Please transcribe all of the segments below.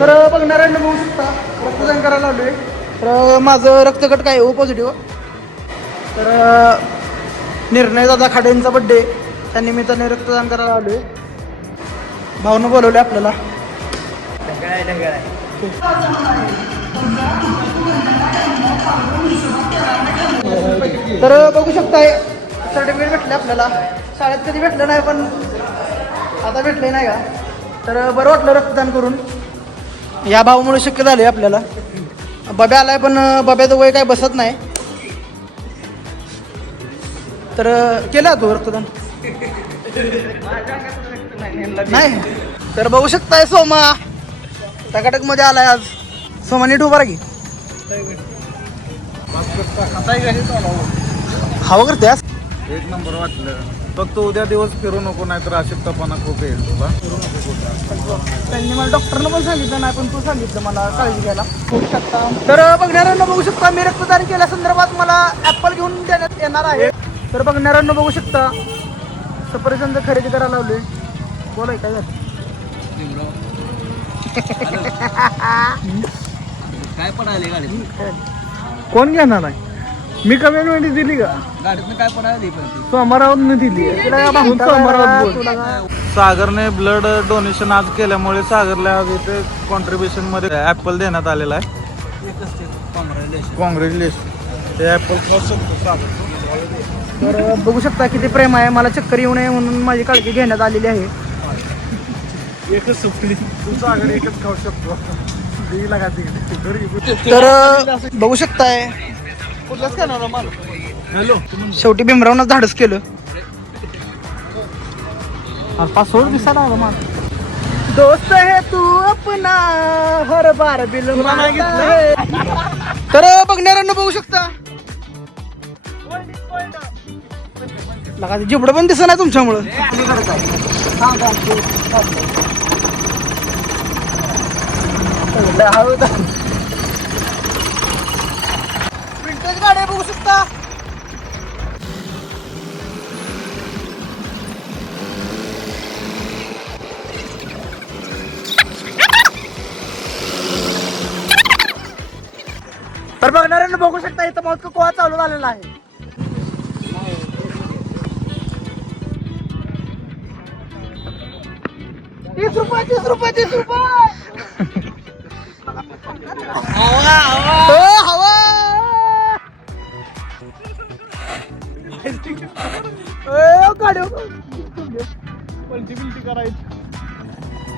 तर बघणाऱ्यांना बघू शकता रक्तदान करायला आहे तर माझं रक्तगट काय ओ पॉझिटिव्ह हो. तर निर्णय दादा खाडेंचा बड्डे त्या निमित्ताने रक्तदान करायला आलोय. भावनं बोलवले आपल्याला. तर बघू शकताय सर्टिफिकेट भेटलं आपल्याला. शाळेत कधी भेटलं नाही पण आता भेटले नाही का? तर बरं वाटलं रक्तदान करून. या भावामुळे शक्य झाले आपल्याला. बब्या आलाय पण बब्याचं वय काय बसत नाही. तर केलं तू रक्तदान? नाही. तर बघू शकताय सोमा. टकाटकमध्ये आलाय आज. सोमा नीट उभा की. हवं करते आज. एक नंबर वाटलं. फक्त उद्या दिवस फिरू नको नाही तर अशक्तपणा खूप येईल तुला. त्यांनी मला डॉक्टरनं पण सांगितलं नाही पण तू सांगितलं मला काळजी घ्यायला. होऊ शकता. तर बघणाऱ्यांना बघू शकता मी रक्तदान केल्या संदर्भात मला ऍपल घेऊन देण्यात येणार आहे. तर बघणाऱ्यांना बघू शकता सफरचंद खरेदी करायला लावले. बोलाय काय झालं? काय पडायला कोण घेणार आहे? मी कमी वेळी दिली का? गाडीतनं काय पडायला पण दिली सागरने ब्लड डोनेशन आज केल्यामुळे सागरला आज इथे कॉन्ट्रीब्युशनमध्ये ऍपल देण्यात आलेला आहे. कॉंग्रॅच्युलेशन ते ऍपल खाऊ शकतो सागर तर बघू शकता किती प्रेम आहे. मला चक्कर येऊ नये म्हणून माझी काळजी घेण्यात आलेली आहे. एकच सुटली तू सागर एकच खाऊ शकतो. तर बघू शकताय कुठलाच मला हॅलो. शेवटी भीमरावनं धाडस केलं. पासवर्ड दिसायला आला मला. दोस्त है तू अपना हर बार बिल तर बघणाऱ्यांना बघू शकता. लगा ते जिबड पण दिसत नाही तुमच्यामुळं विंटेज गाड्या बघू शकता. तर बघणाऱ्यांना बघू शकता इथं मौत कोहा चालू झालेला आहे. तीस रुपये तीस रुपये तीस रुपये!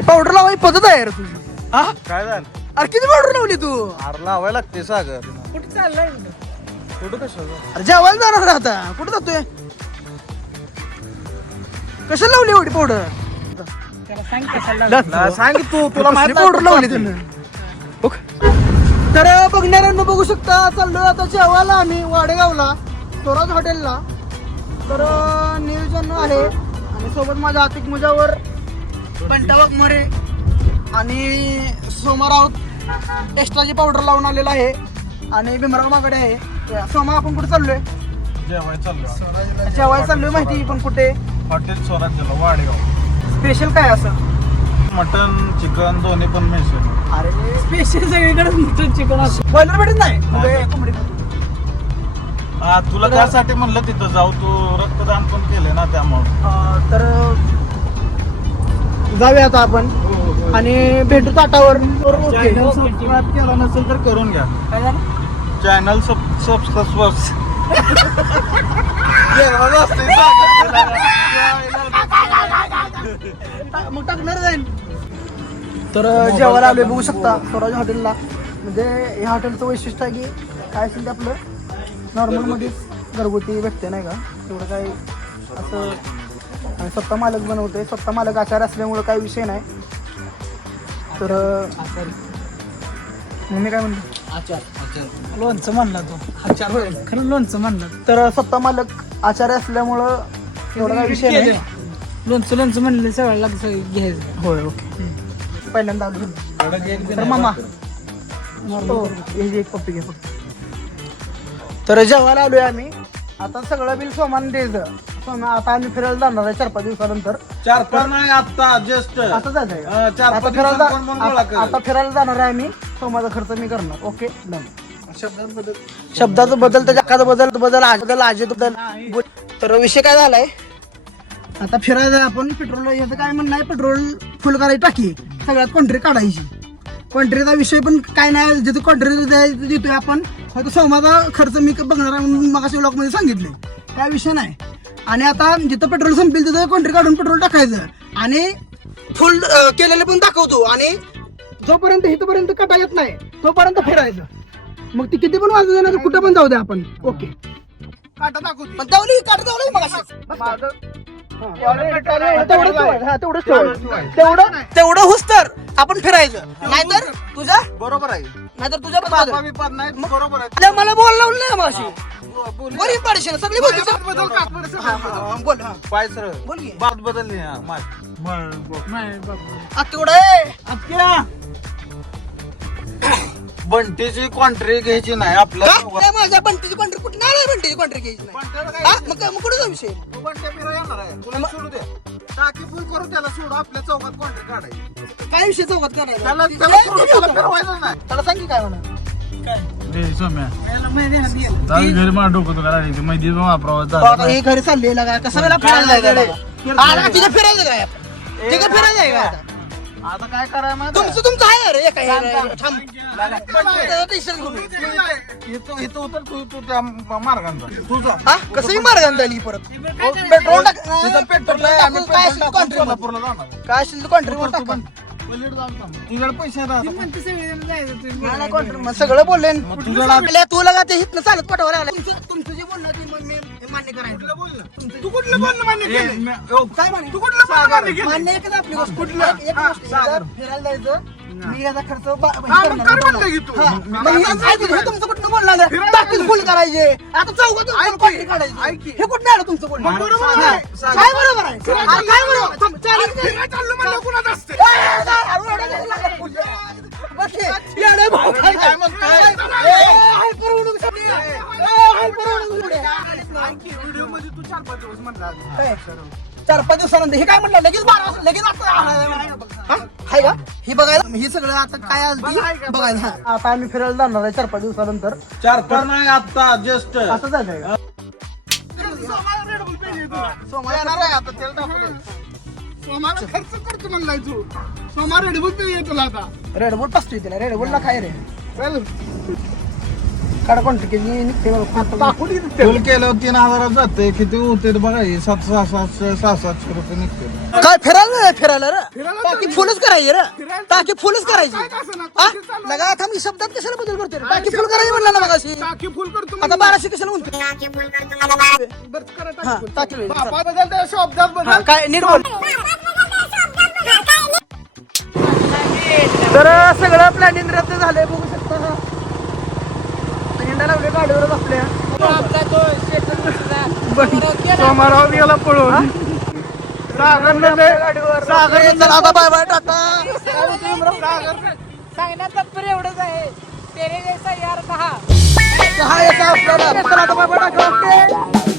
पावडर लावायची पद्धत आहे रे तुझी. हा काय झालं? अरे किती पावडर लावली तू? अरे लावायला लागते सागर. कुठे चाललाय? कुठं कसं अरे जेवायला जाणार आहे आता. कुठे जातोय? कशाला लावली एवढी पावडर सांग तू तुला माहीत पावडर लावली त्यानं तर बघणाऱ्यांना बघू शकता चाललो आता जेवायला आम्ही वाडेगावला स्वराज हॉटेलला तर नियोजन आहे. आणि सोबत माझ्या आतिक मुजावर बंटा वाघमारे आणि सोमा राऊत एक्स्ट्राची पावडर लावून आलेला आहे आणि भीमराव माकडे आहे. सोमा आपण कुठे चाललोय? जेवाय चाललो जेवायला चाललोय माहिती पण कुठे? हॉटेल स्वराज्याला वाडेगाव. स्पेशल काय असं? मटन चिकन दोन्ही पण मिळશે अरे स्पेशल सगळीकडे मटन चिकन असं. बॉयलर भेटत नाही? कोंबडी. हा तुला त्यासाठी म्हणलं तिथं जाऊ तू रक्तदान पण केले ना त्यामुळे. तर जाऊया आता आपण. आणि भेटू ताटावर. चॅनल सबस्क्राईब केला नसेल तर करून घ्या. चॅनल मग टाकणार जाईल तर जेवायला आलोय बघू शकता स्वराज हॉटेलला. म्हणजे या हॉटेलचं वैशिष्ट्य आहे की काय असेल ते आपलं? नॉर्मलमध्येच घरगुती भेटते नाही का? तेवढं काही असं आणि स्वतः मालक बनवते स्वतः मालक आचार असल्यामुळं काही विषय नाही. तर मग मी काय म्हणतो? आचार. आचार. लोणचं म्हणला तो. आचार होय. खरं लोणचं म्हणलं. तर स्वतः मालक आचार्य असल्यामुळं एवढा काही विषय नाही. लोणचं लोणचं म्हणलं सगळ्याला घ्यायचं. होय ओके. पहिल्यांदा घेऊन. तर मामा. हो, हे जे एक पप्पी घे फक्त तर जेवायला आलोय आम्ही. आता सगळं बिल सोमान द्यायचं. सोमा आता आम्ही फिरायला जाणार आहे चार पाच दिवसानंतर. चार पाच नाही आता जस्ट आता जायचंय का? चार आता पाच फिरायला दिवसात आता? फिरायला जाणार आहे आम्ही. सोमाचा खर्च मी करणार. Okay done. शब्दांबद्दल शब्दाचं बदल त्याच्या काचा बदल बदल आज बदल आजेत बदल तर विषय काय झालाय? आता फिरायला आपण पेट्रोल याचं काय म्हणणं आहे? पेट्रोल फुल करायची टाकी. सगळ्यात कॉन्ट्री काढायची. कॉन्ट्रीचा विषय पण काय नाही. जिथे कॉन्ट्री देतोय आपण फक्त सोमाचा खर्च मी बघणार आहे म्हणून मगाशी ब्लॉकमध्ये सांगितले काय विषय नाही. आणि आता जिथं पेट्रोल संपेल तिथं कॉन्ट्री काढून पेट्रोल टाकायचं. आणि फुल केलेलं पण दाखवतो. आणि जोपर्यंत इथपर्यंत कटा येत नाही तोपर्यंत फिरायचं. मग ती किती पण वाजू दे ना कुठं पण जाऊ दे आपण. ओके. काटा दाखवतो. पण जाऊली काटा जाऊली मग तेवढं तेवढं हुस तर आपण फिरायचं. नाहीतर तुझ्या बरोबर आहे. नाहीतर नाही बरोबर आहे. मला बोल लावलं नाही माशी बरी पाडशील सगळी बोल हा, हा, बोल हा. पाय सरळ. बोल की. बात बदलली हा, माय. बंटीची कॉन्ट्री घ्यायची नाही आपल्या? नाही, माझ्या बंटीची कॉन्ट्री कुठे? नाही बंटीची कॉन्ट्री घ्यायची नाही. हा? मग मग कुठे जाऊ विषय? टाकी फुल करू त्याला सोडू आपल्या चौकात कॉन्ट्री काढायची. काय विषय चौकात करायला त्याला सोडू. फिरवायचं नाही. त्याला सांग की काय? म्हणा घरी मला डोकं तुला माहिती वापरावं आता हे घरी चालले का कसं वेळा फिरायला जायचं आता. तिथे फिरायचं काय आपण? तिथे फिरायचं आहे का आता? आता काय करायचं माहिती तुमचं तुमचं आहे रे एका थांब. इथं इथं उतर तू तू त्या हा? कसंही मार्गाने झाली परत. पेट्रोल टाक. तिथं पेट्रोल आम्ही काय पेट्रोल असेल टाकून country मध्ये. सोलापूरला जाणार काय असेल कॉन्ट्री वर टाका. नाही, मग सगळं बोलले तुझ्याला- तू लगा ते हितनं चालत पाठवा लागला. तुमचं तुमचं जे बोलणं ते मग मी हे मान्य करायचं. तू कुठलं बोलणं मान्य केलं? काय मान्य? तू कुठलं मान्य केलं? मान्य आहे का आपली गोष्ट. कुठलं? एक गोष्ट. सागर. जर फिरायला जायचं मी याचा खर्च बा- हे मग करणार, कर करणार. म्हणलं की तू. हा, मग हे- हे तुमचं कुठनं? फिरायला टाकीत फुल करायचे आता चौकात ऐक की, कॉन्ट्री काढायची ऐक की. हे कुठं आलं तुमचं बोलणं मग बरोबर हा. आहे. सागर. काय बरोबर आहे अरे काय बरोबर थांब, चालेल. फिरायला चाललो म्हणलं कुणाचं असते? येडे भाऊ, काय काय म्हणताय? ए. ए, तू चार पाच दिवस म्हणला काय? चार पाच दिवसानंतर हे काय म्हटलं लगेच बारा वाजता लगेच आता हा? आहे का? हे बघायला? हे सगळं आता काय बघायला हा. आता आम्ही फिरायला जाणार आहे चार पाच दिवसानंतर. चार पाच नाही आता जस्ट आता जायचंय का येणार आहे आता सोमाला खर्च करतो म्हणलाय तू. सोमा रेडबुल पे तुला आता. रेडबुल पाचतोय तिला रेडबुलला काय रे. चल. काढा कॉन्ट्री निघते बघा. टाकून येत फुल केलं तीन हजारात जाते किती होते ते बघा हे सात सहा सातशे सहा सातशे रुपये निघते काय फिरायला नाही फिरायला रे? टाकी फुलच करायची रे. टाकी फुलच करायची. हा? लगा थांब ही शब्दात कशाला बदल करते रे? टाकी फुल करायची म्हणला ना मगाशी. टाकी फुल करतो आता बाराशे कशाला म्हणतो हा टाकी फुल. टाकी बापा बदल त्या शब्दात हा, बदल. काय नीट बोल तर सगळं प्लॅनिंग रद्द झालंय बघू शकता. हिंडा लावले गाडीवरच आपल्या सोमाराव गेला पळून. सागर गाडीवर. चला आता बाय बाय टाटा. सांगण्यात तात्पर्य एवढंच आहे. तेरे जैसा यार कहा? हा याचा आपल्याला. चला आता बाय बाय टाटा